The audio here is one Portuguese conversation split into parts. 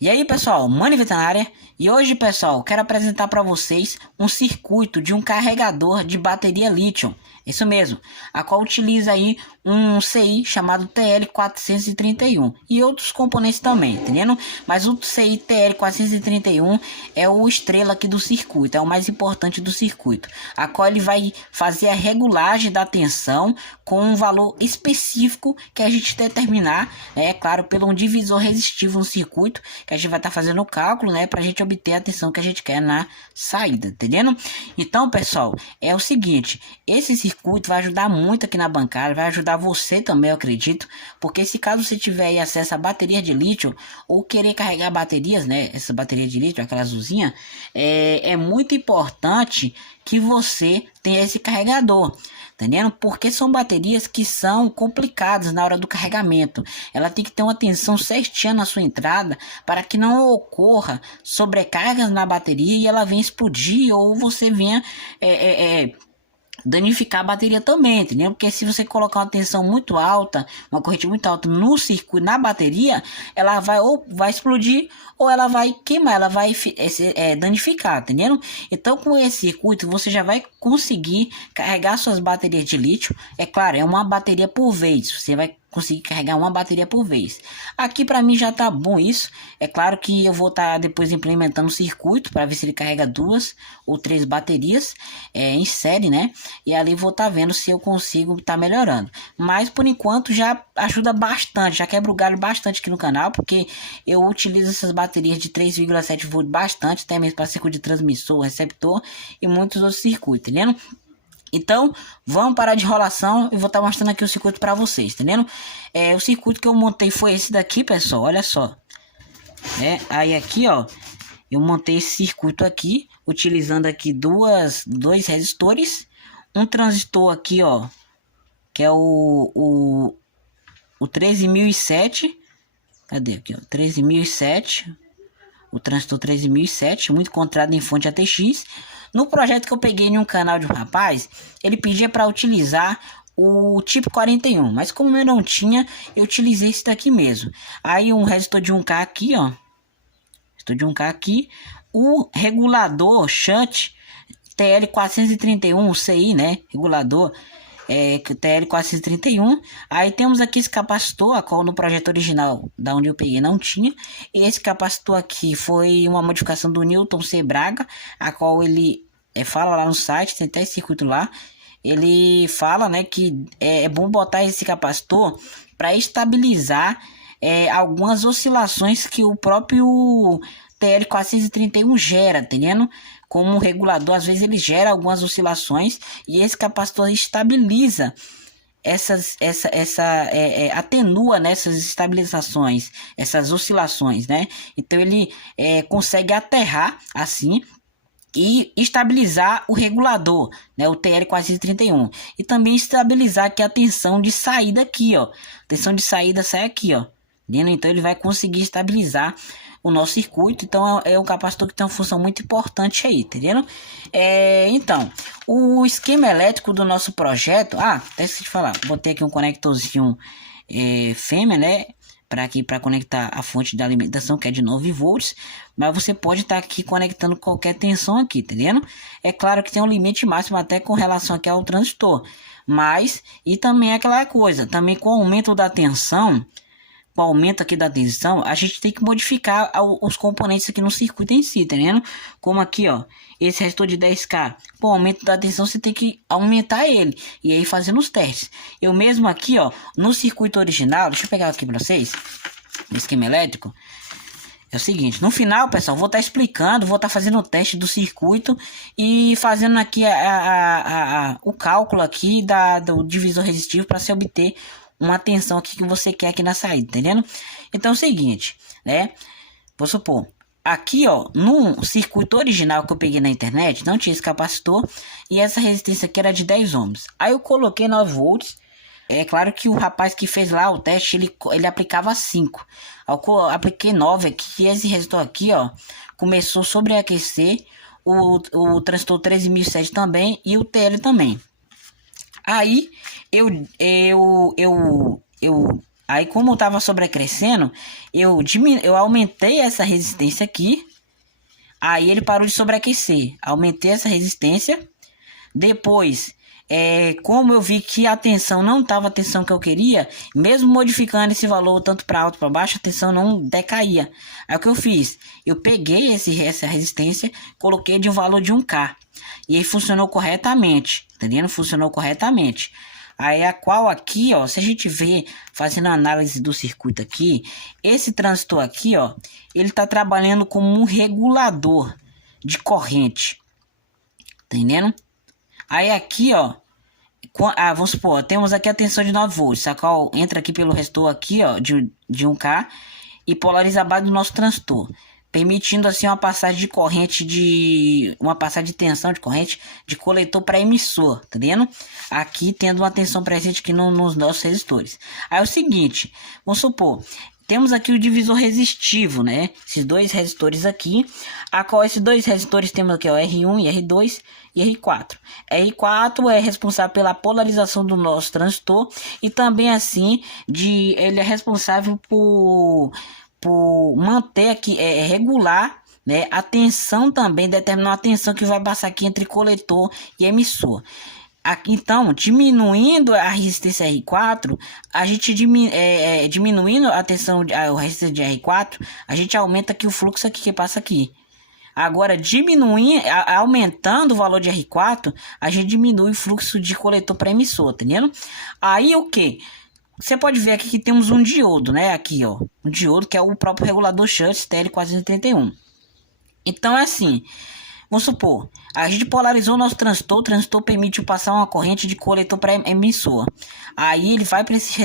E aí pessoal, Mani Veterinária, e hoje pessoal, quero apresentar para vocês um circuito de um carregador de bateria lítio, isso mesmo, a qual utiliza aí um CI chamado TL431 e outros componentes também, entendendo? Mas o CI TL431 é o estrela aqui do circuito, é o mais importante do circuito, a qual ele vai fazer a regulagem da tensão com um valor específico que a gente determinar, é claro, pelo um divisor resistivo no circuito, que a gente vai estar fazendo o cálculo, né, para a gente obter a tensão que a gente quer na saída, entendendo? Então, pessoal, é o seguinte, esse circuito vai ajudar muito aqui na bancada, vai ajudar você também, eu acredito, porque se caso você tiver aí acesso a bateria de lítio ou querer carregar baterias, né, essa bateria de lítio, aquela azulzinha, é muito importante que você tenha esse carregador, entendendo? Porque são baterias que são complicadas na hora do carregamento. Ela tem que ter uma tensão certinha na sua entrada para que não ocorra sobrecargas na bateria e ela venha explodir ou você venha danificar a bateria também, entendeu? Porque se você colocar uma tensão muito alta, uma corrente muito alta no circuito, na bateria, ela vai ou vai explodir ou ela vai queimar, ela vai danificar, entendeu? Então com esse circuito você já vai conseguir carregar suas baterias de lítio. É claro, é uma bateria por vez, você vai conseguir carregar uma bateria por vez. Aqui para mim já tá bom isso. É claro que eu vou estar depois implementando o circuito para ver se ele carrega 2 ou 3 baterias em série, né? E ali vou estar vendo se eu consigo estar melhorando. Mas por enquanto já ajuda bastante, já quebra o galho bastante aqui no canal, porque eu utilizo essas baterias de 3,7 volts bastante, até mesmo para circuito de transmissor, receptor e muitos outros circuitos, entendendo? Então, vamos parar de enrolação e vou estar mostrando aqui o circuito para vocês, entendendo? O circuito que eu montei foi esse daqui, pessoal, olha só. Aí aqui, ó, eu montei esse circuito aqui, utilizando aqui dois resistores. Um transistor aqui, ó, que é o 13007. Cadê aqui, ó? 13007. O transistor 13007, muito encontrado em fonte ATX. No projeto que eu peguei em um canal de um rapaz, ele pedia para utilizar o tipo 41, mas como eu não tinha, eu utilizei esse daqui mesmo. Aí um resistor de 1K aqui, ó. Resistor de 1K aqui. O regulador shunt TL431 CI, né? Regulador TL431. Aí temos aqui esse capacitor, a qual no projeto original da onde eu peguei não tinha. E esse capacitor aqui foi uma modificação do Newton C. Braga, a qual ele fala lá no site, tem até esse circuito lá. Ele fala, né, que é bom botar esse capacitor para estabilizar algumas oscilações que o próprio TL431 gera, entendendo? Como regulador, às vezes ele gera algumas oscilações e esse capacitor estabiliza atenua nessas estabilizações, essas oscilações, né? Então ele consegue aterrar assim e estabilizar o regulador, né, o TL431, e também estabilizar aqui a tensão de saída aqui, ó. Tensão de saída sai aqui, ó. Entendeu? Então ele vai conseguir estabilizar o nosso circuito. Então é um capacitor que tem uma função muito importante aí, entendeu? Então, o esquema elétrico do nosso projeto, até esqueci de falar, botei aqui um conectorzinho fêmea, né, para conectar a fonte da alimentação, que é de 9 volts, mas você pode estar aqui conectando qualquer tensão aqui, entendendo? É claro que tem um limite máximo até com relação aqui ao transistor, mas e também aquela coisa, também com o aumento da tensão, com o aumento aqui da tensão, a gente tem que modificar os componentes aqui no circuito em si, tá vendo? Como aqui, ó, esse resistor de 10K, com o aumento da tensão você tem que aumentar ele, e aí fazendo os testes. Eu mesmo aqui, ó, no circuito original, deixa eu pegar aqui pra vocês, no esquema elétrico, é o seguinte, no final, pessoal, vou estar explicando, vou estar fazendo o teste do circuito e fazendo aqui o cálculo aqui do divisor resistivo para se obter uma tensão aqui que você quer aqui na saída, entendendo? Então é o seguinte, né? Vou supor, aqui ó, no circuito original que eu peguei na internet, não tinha esse capacitor e essa resistência aqui era de 10 ohms. Aí eu coloquei 9 volts. É claro que o rapaz que fez lá o teste, ele aplicava 5. Eu apliquei 9 aqui, e esse resistor aqui, ó, começou a sobreaquecer, o transistor 13007 também e o TL também. Aí eu Aí, como estava sobrecrescendo, eu aumentei essa resistência aqui. Aí ele parou de sobreaquecer. Aumentei essa resistência. Depois, como eu vi que a tensão não estava a tensão que eu queria, mesmo modificando esse valor tanto para alto para baixo, a tensão não decaía. Aí o que eu fiz? Eu peguei essa resistência, coloquei de um valor de 1K. E aí funcionou corretamente, entendendo? Funcionou corretamente. Aí a qual aqui, ó, se a gente vê, fazendo a análise do circuito aqui, esse transistor aqui, ó, ele tá trabalhando como um regulador de corrente, entendendo? Aí aqui, ó, vamos supor, temos aqui a tensão de 9 volts, a qual entra aqui pelo resistor aqui, ó, de 1K e polariza a base do nosso transistor, permitindo assim uma passagem de corrente uma passagem de tensão de corrente de coletor para emissor, tá vendo? Aqui tendo uma tensão presente aqui nos nossos resistores. Aí é o seguinte, vamos supor, temos aqui o divisor resistivo, né? Esses dois resistores aqui, a qual esses dois resistores temos aqui, ó, R1 e R2 e R4. R4 é responsável pela polarização do nosso transistor e também assim ele é responsável por manter aqui, regular, né, a tensão também, determinar a tensão que vai passar aqui entre coletor e emissor. Aqui, então, diminuindo a resistência R4, a gente diminuindo a tensão, a resistência de R4, a gente aumenta aqui o fluxo aqui que passa aqui. Agora, aumentando o valor de R4, a gente diminui o fluxo de coletor para emissor, tá entendendo? Aí o que? Você pode ver aqui que temos um diodo, né? Aqui, ó. Um diodo que é o próprio regulador Schultz TL431. Então é assim. Vamos supor, a gente polarizou o nosso transistor. O transistor permite passar uma corrente de coletor para emissor. Aí ele vai para esse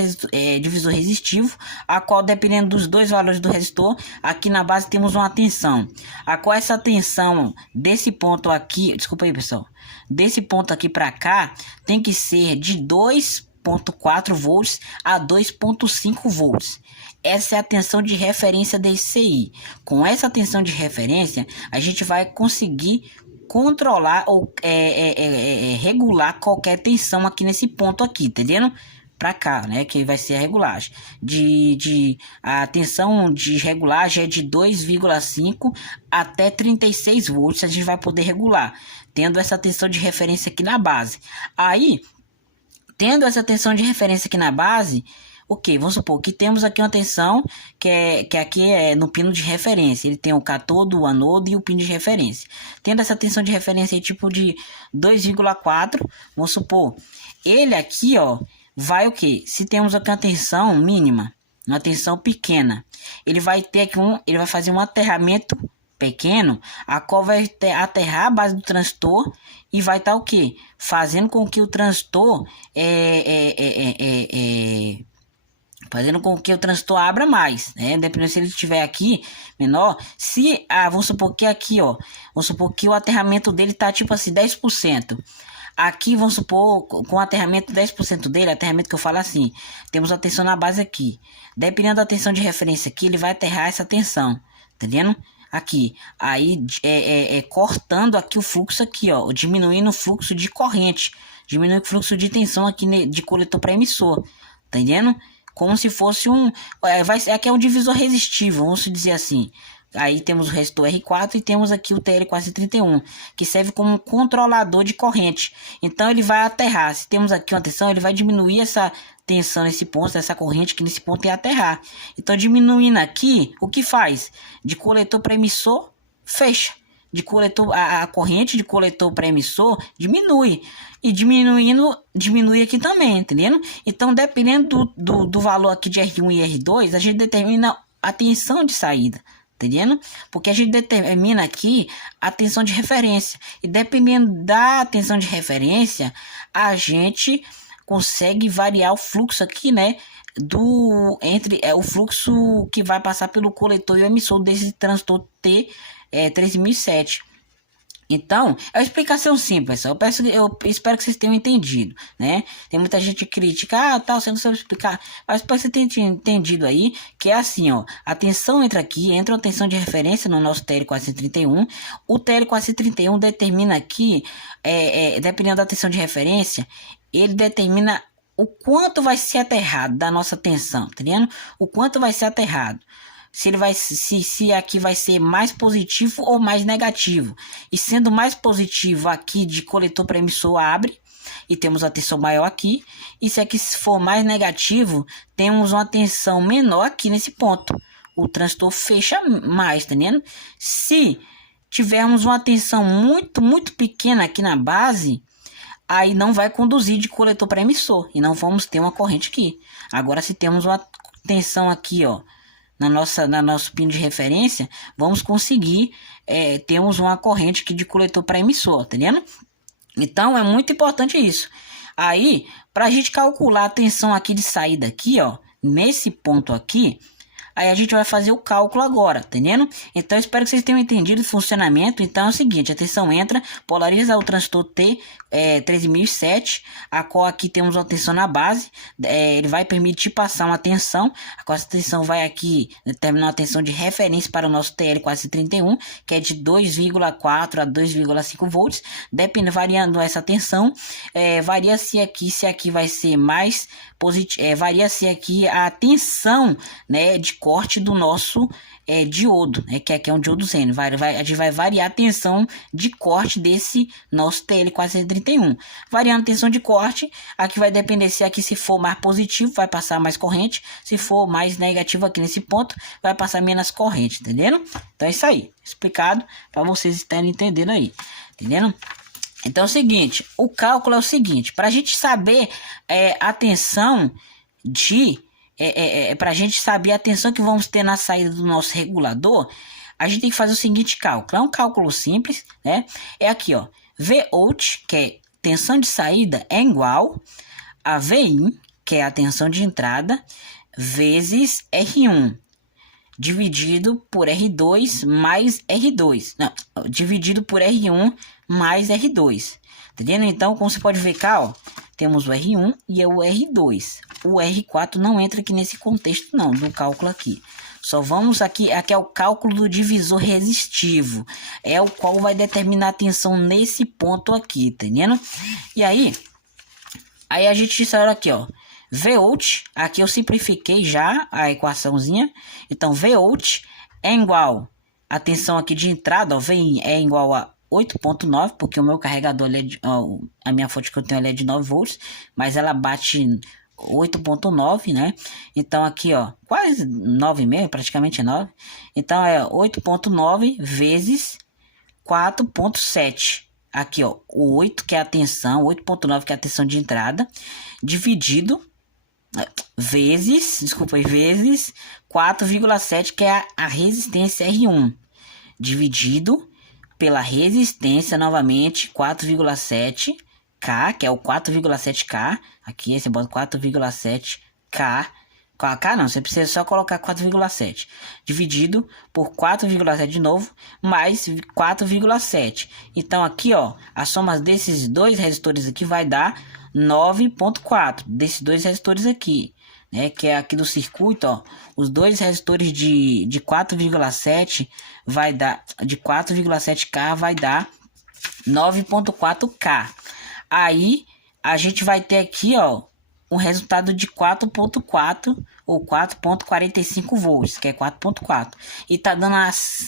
divisor resistivo, a qual, dependendo dos dois valores do resistor, aqui na base temos uma tensão. A qual essa tensão desse ponto aqui, desculpa aí pessoal, desse ponto aqui para cá, tem que ser de 2,4 volts a 2,5 volts. Essa é a tensão de referência desse CI. Com essa tensão de referência, a gente vai conseguir controlar ou regular qualquer tensão aqui nesse ponto aqui, entendendo? Para cá, né? Que vai ser a regulagem. A tensão de regulagem é de 2,5 até 36 volts. A gente vai poder regular, tendo essa tensão de referência aqui na base. Aí, tendo essa tensão de referência aqui na base, ok, vamos supor que temos aqui uma tensão que aqui é no pino de referência. Ele tem o catodo, o anodo e o pino de referência. Tendo essa tensão de referência aí, tipo de 2,4, vamos supor, ele aqui, ó, vai o que? Se temos aqui uma tensão mínima, uma tensão pequena, ele vai ter aqui ele vai fazer um aterramento pequeno, a qual vai aterrar a base do transistor e vai estar o que? Fazendo com que o transistor fazendo com que o transistor abra mais, né? Dependendo se ele estiver aqui menor, vamos supor que aqui, ó, vamos supor que o aterramento dele tá tipo assim 10%. Aqui, vamos supor, com o aterramento 10% dele, aterramento que eu falo assim, temos a tensão na base aqui. Dependendo da tensão de referência aqui, ele vai aterrar essa tensão, entendendo? Aqui, aí cortando aqui o fluxo aqui, ó, diminuindo o fluxo de corrente, diminuindo o fluxo de tensão aqui de coletor para emissor, tá entendendo? Como se fosse aqui é um divisor resistivo, vamos dizer assim. Aí temos o resistor R4 e temos aqui o TL431, que serve como um controlador de corrente. Então ele vai aterrar. Se temos aqui uma tensão, ele vai diminuir essa tensão nesse ponto, essa corrente que nesse ponto é aterrar. Então diminuindo aqui, o que faz? De coletor para emissor, fecha. De coletor, a corrente de coletor para emissor diminui. E diminui aqui também, entendendo? Então, dependendo do valor aqui de R1 e R2, a gente determina a tensão de saída, entendendo? Porque a gente determina aqui a tensão de referência. E dependendo da tensão de referência, a gente consegue variar o fluxo aqui, né? O fluxo que vai passar pelo coletor e o emissor desse transistor T13007. Então, é uma explicação simples, eu espero que vocês tenham entendido, né? Tem muita gente que critica, você não sabe explicar, mas espero que você tenha entendido aí, que é assim, ó, a tensão entra uma tensão de referência no nosso TL431, o TL431 determina aqui, dependendo da tensão de referência, ele determina o quanto vai ser aterrado da nossa tensão, tá entendendo? O quanto vai ser aterrado. Se ele vai, se aqui vai ser mais positivo ou mais negativo. E sendo mais positivo aqui de coletor para emissor abre e temos a tensão maior aqui. E se aqui for mais negativo, temos uma tensão menor aqui nesse ponto. O transistor fecha mais, tá entendendo? Se tivermos uma tensão muito pequena aqui na base, aí não vai conduzir de coletor para emissor e não vamos ter uma corrente aqui. Agora, se temos uma tensão aqui, ó, na nosso pino de referência, vamos conseguir temos uma corrente aqui de coletor para emissor, tá entendendo? Então é muito importante isso. Aí, para a gente calcular a tensão aqui de saída aqui, ó, nesse ponto aqui, aí a gente vai fazer o cálculo agora, tá entendendo? Então eu espero que vocês tenham entendido o funcionamento. Então é o seguinte, a tensão entra, polariza o transistor T 13007, a qual aqui temos uma tensão na base, ele vai permitir passar uma tensão, a qual essa tensão vai aqui determinar uma tensão de referência para o nosso TL431, que é de 2,4 a 2,5 volts, variando essa tensão, varia se aqui vai ser mais positivo, varia se aqui a tensão, né, de corte do nosso diodo, né, que aqui é um diodo Zen. A gente vai variar a tensão de corte desse nosso TL431. Variando a tensão de corte, aqui vai depender se aqui se for mais positivo, vai passar mais corrente. Se for mais negativo aqui nesse ponto, vai passar menos corrente, entendendo? Então é isso aí, explicado para vocês estarem entendendo aí, entendendo? Então é o seguinte, o cálculo é o seguinte, para a gente saber a tensão de... para a gente saber a tensão que vamos ter na saída do nosso regulador, a gente tem que fazer o seguinte cálculo. É um cálculo simples, né? É aqui, ó. Vout, que é tensão de saída, é igual a Vin, que é a tensão de entrada, vezes R1, dividido por R2 mais R2. Não, dividido por R1 mais R2. Entendendo? Então, como você pode ver cá, ó, temos o R1 e o R2. O R4 não entra aqui nesse contexto não, do cálculo aqui. Só vamos aqui é o cálculo do divisor resistivo. É o qual vai determinar a tensão nesse ponto aqui, tá entendendo? E aí a gente olha aqui, ó. Vout, aqui eu simplifiquei já a equaçãozinha. Então, Vout é igual a tensão aqui de entrada, ó, Vin é igual a 8.9, porque o meu carregador, a minha fonte que eu tenho é de 9 volts, mas ela bate 8.9, né? Então aqui, ó, quase 9,5, praticamente 9. Então é 8.9 vezes 4.7. Aqui, ó, o 8 que é a tensão, 8.9 que é a tensão de entrada, dividido vezes 4,7 que é a resistência R1, dividido pela resistência, novamente, 4,7K, que é o 4,7K. Aqui você bota 4,7K. K não, você precisa só colocar 4,7. Dividido por 4,7 de novo, mais 4,7. Então aqui, ó, a soma desses dois resistores aqui vai dar 9,4. Desses dois resistores aqui, né, que é aqui do circuito, ó, os dois resistores de 4,7 vai dar, de 4,7K vai dar 9,4K. Aí a gente vai ter aqui, ó, um resultado de 4,4 ou 4,45 volts, que é 4,4. E tá dando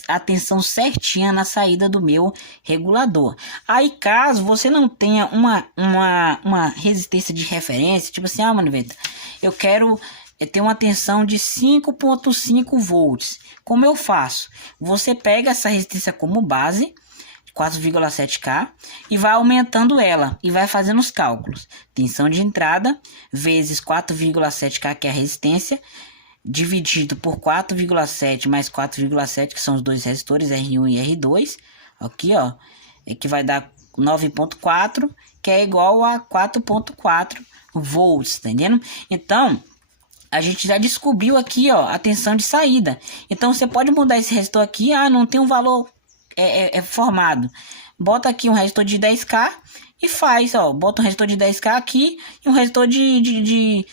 a tensão certinha na saída do meu regulador. Aí caso você não tenha uma resistência de referência, tipo assim, Maniveta, eu quero ter uma tensão de 5,5 volts. Como eu faço? Você pega essa resistência como base, 4,7K, e vai aumentando ela e vai fazendo os cálculos. Tensão de entrada vezes 4,7K, que é a resistência, dividido por 4,7 mais 4,7, que são os dois resistores, R1 e R2. Aqui, ó, que vai dar 9,4, que é igual a 4,4 volts, tá entendendo? Então, a gente já descobriu aqui, ó, a tensão de saída. Então, você pode mudar esse resistor aqui, não tem um valor formado. Bota aqui um resistor de 10K e faz, ó, bota um resistor de 10K aqui e um resistor de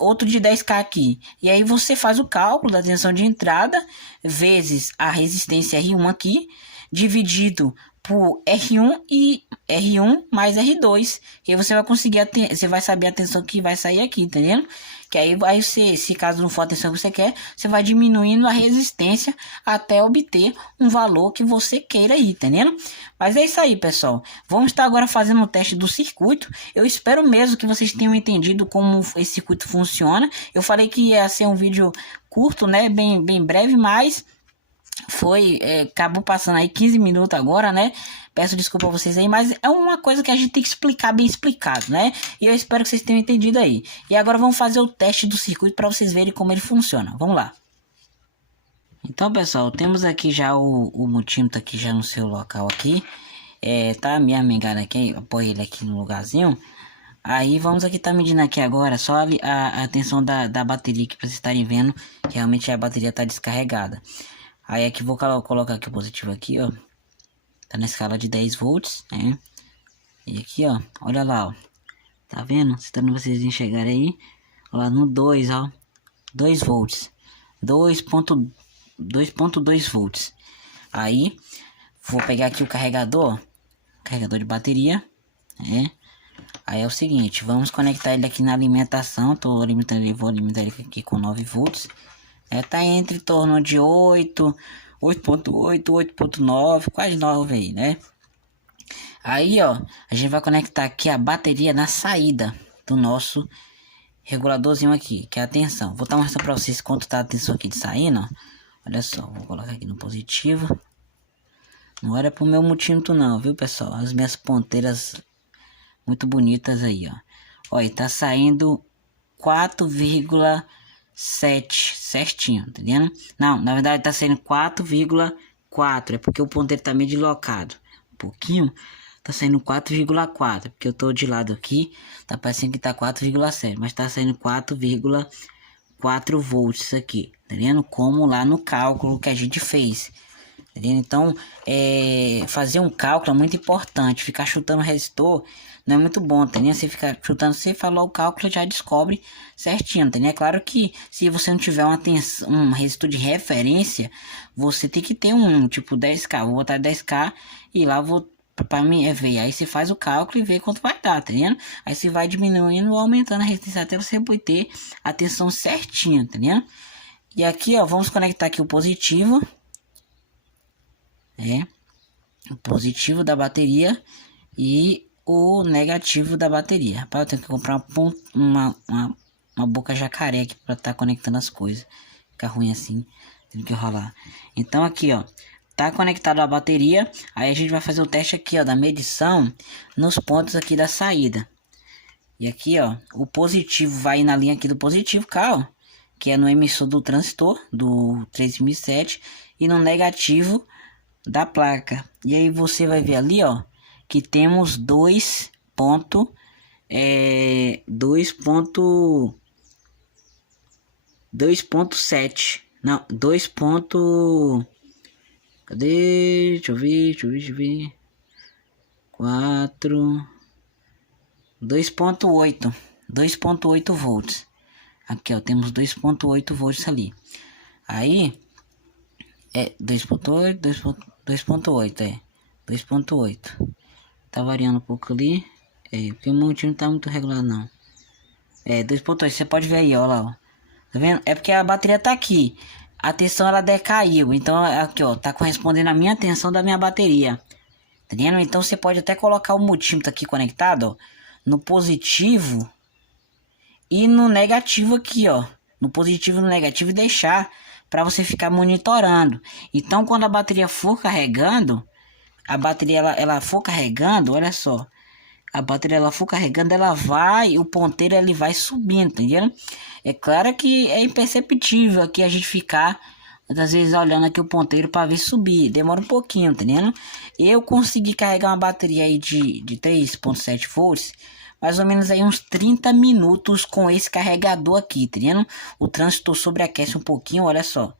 outro de 10K aqui. E aí você faz o cálculo da tensão de entrada vezes a resistência R1 aqui, dividido por R1 e R1 mais R2, que aí você vai conseguir, você vai saber a tensão que vai sair aqui, entendendo? Que aí você, se caso não for a tensão que você quer, você vai diminuindo a resistência até obter um valor que você queira aí, entendendo? Mas é isso aí, pessoal. Vamos estar agora fazendo o teste do circuito. Eu espero mesmo que vocês tenham entendido como esse circuito funciona. Eu falei que ia ser um vídeo curto, né? Bem breve, mas acabou passando aí 15 minutos agora, né? Peço desculpa a vocês aí, mas é uma coisa que a gente tem que explicar bem explicado, né? E eu espero que vocês tenham entendido aí. E agora vamos fazer o teste do circuito para vocês verem como ele funciona. Vamos lá. Então, pessoal, temos aqui já o multímetro aqui já no seu local aqui. Tá me amigando aqui, apoio ele aqui no lugarzinho. Aí vamos aqui tá medindo aqui agora só a tensão da bateria, que para vocês estarem vendo que realmente a bateria tá descarregada. Aí aqui vou colocar aqui o positivo aqui, ó. Tá na escala de 10 volts, né? E aqui, ó, olha lá, ó. Tá vendo? Se tá vocês enxergarem aí. Olha lá no 2, ó. 2 volts. 2.2 volts. Aí, vou pegar aqui o carregador. Carregador de bateria, né? Aí é o seguinte, vamos conectar ele aqui na alimentação. Vou alimentar ele aqui com 9 volts. Tá entre torno de 8.8, 8.9, quase 9 aí, né? Aí, ó, a gente vai conectar aqui a bateria na saída do nosso reguladorzinho aqui, que é a tensão. Vou mostrar pra vocês quanto tá a tensão aqui de saindo, ó. Olha só, vou colocar aqui no positivo. Não olha pro meu multímetro não, viu, pessoal? As minhas ponteiras muito bonitas aí, ó. Olha, tá saindo 4,7 certinho, tá entendendo? Não, na verdade tá saindo 4,4, é porque o ponteiro tá meio deslocado um pouquinho, tá saindo 4,4, porque eu tô de lado aqui, tá parecendo que tá 4,7, mas tá saindo 4,4 volts isso aqui, tá entendendo? Como lá no cálculo que a gente fez. Então, fazer um cálculo é muito importante. Ficar chutando resistor não é muito bom, entendeu? Você ficar chutando, você falou o cálculo, já descobre certinho, entendeu? É claro que se você não tiver um resistor de referência, você tem que ter um tipo 10k. Vou botar 10k e lá vou para mim ver. Aí você faz o cálculo e vê quanto vai dar, tá entendendo? Aí você vai diminuindo ou aumentando a resistência até você ter a tensão certinha, tá entendendo? E aqui, ó, vamos conectar aqui o positivo. O positivo da bateria e o negativo da bateria. Rapaz, eu tenho que comprar uma boca jacaré aqui para estar conectando as coisas. Fica ruim assim, tem que rolar. Então aqui, ó, tá conectado a bateria. Aí a gente vai fazer o teste aqui, ó, da medição nos pontos aqui da saída. E aqui, ó, o positivo vai na linha aqui do positivo, cá, ó, que é no emissor do transistor do 3007, e no negativo da placa. E aí você vai ver ali, ó, que temos 2.7, não, 2. Cadê? Deixa eu ver. 2.8 volts. Aqui, ó, temos 2.8 volts ali. Aí 2.8, 2.8. Tá variando um pouco ali. Porque o montinho não tá muito regular não. 2.8, você pode ver aí, ó lá, ó. Tá vendo? É porque a bateria tá aqui. A tensão ela decaiu. Então aqui, ó, tá correspondendo a minha tensão da minha bateria. Tá vendo? Então você pode até colocar o multímetro aqui conectado, ó, no positivo e no negativo aqui, ó. No positivo e no negativo, e deixar para você ficar monitorando. Então quando a bateria for carregando, ela for carregando, olha só, a bateria ela for carregando, o ponteiro ele vai subindo, entendeu? É claro que é imperceptível aqui a gente ficar às vezes olhando aqui o ponteiro para ver subir, demora um pouquinho, entendendo? Eu consegui carregar uma bateria aí de 3.7 volts, mais ou menos aí uns 30 minutos com esse carregador aqui, entendendo? O transistor sobreaquece um pouquinho, olha só.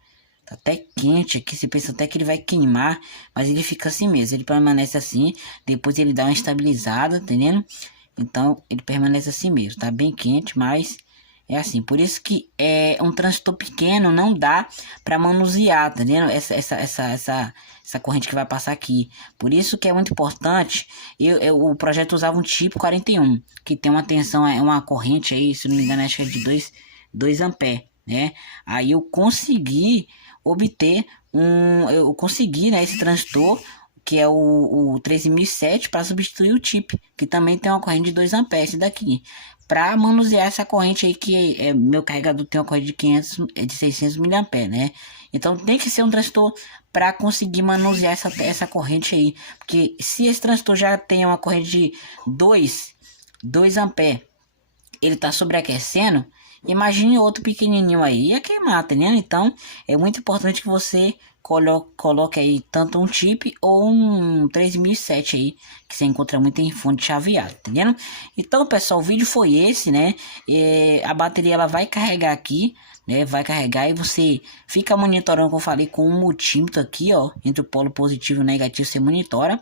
Tá até quente aqui, você pensa até que ele vai queimar, mas ele fica assim mesmo, ele permanece assim, depois ele dá uma estabilizada, entendendo? Então ele permanece assim mesmo, tá bem quente, mas É assim, por isso que um transistor pequeno não dá para manusear, tá vendo? Essa corrente que vai passar aqui. Por isso que é muito importante. O projeto usava um tipo 41, que tem uma tensão, uma corrente aí, se não me engano, acho que é de 2 amperes, né? Aí eu consegui obter eu consegui, né, esse transistor, que é o 13007, para substituir o chip, que também tem uma corrente de 2 amperes daqui, para manusear essa corrente aí, que meu carregador tem uma corrente de 600 miliamperes, né? Então tem que ser um transistor para conseguir manusear essa corrente aí, porque se esse transistor já tem uma corrente de 2 amperes, ele tá sobreaquecendo, imagine outro pequenininho aí, ia queimar, tá entendendo? Então é muito importante que você coloque aí tanto um chip ou um 3007 aí, que você encontra muito em fonte chaveada, tá entendendo? Então, pessoal, o vídeo foi esse, né? A bateria ela vai carregar aqui, né? Vai carregar e você fica monitorando, como eu falei, com um multímetro aqui, ó, entre o polo positivo e o negativo, você monitora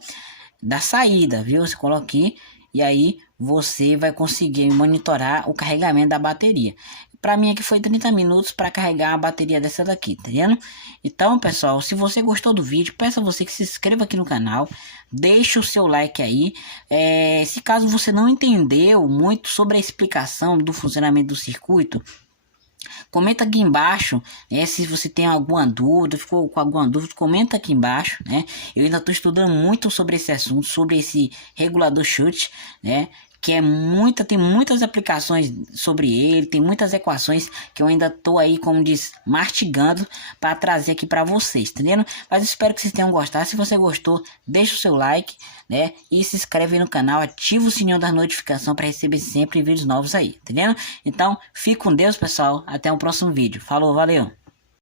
da saída, viu? Você coloca aqui e aí você vai conseguir monitorar o carregamento da bateria. Para mim aqui foi 30 minutos para carregar a bateria dessa daqui, tá vendo? Então, pessoal, se você gostou do vídeo, peço a você que se inscreva aqui no canal, deixe o seu like aí. Se caso você não entendeu muito sobre a explicação do funcionamento do circuito, comenta aqui embaixo, né? Se você tem alguma dúvida, ficou com alguma dúvida, comenta aqui embaixo, né? Eu ainda estou estudando muito sobre esse assunto, sobre esse regulador chute, né? Que tem muitas aplicações sobre ele, tem muitas equações que eu ainda tô aí, como diz, mastigando para trazer aqui para vocês, tá entendendo? Mas espero que vocês tenham gostado. Se você gostou, deixa o seu like, né? E se inscreve aí no canal, ativa o sininho das notificações para receber sempre vídeos novos aí, tá entendendo? Então, fique com Deus, pessoal. Até o próximo vídeo. Falou, valeu!